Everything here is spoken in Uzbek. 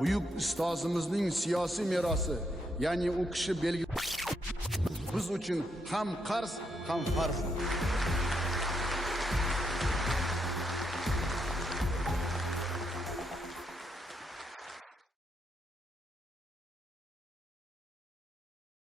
Buyuk ustozimizning siyosiy merosi, ya'ni u kishi belgi biz uchun ham qarz, ham farz.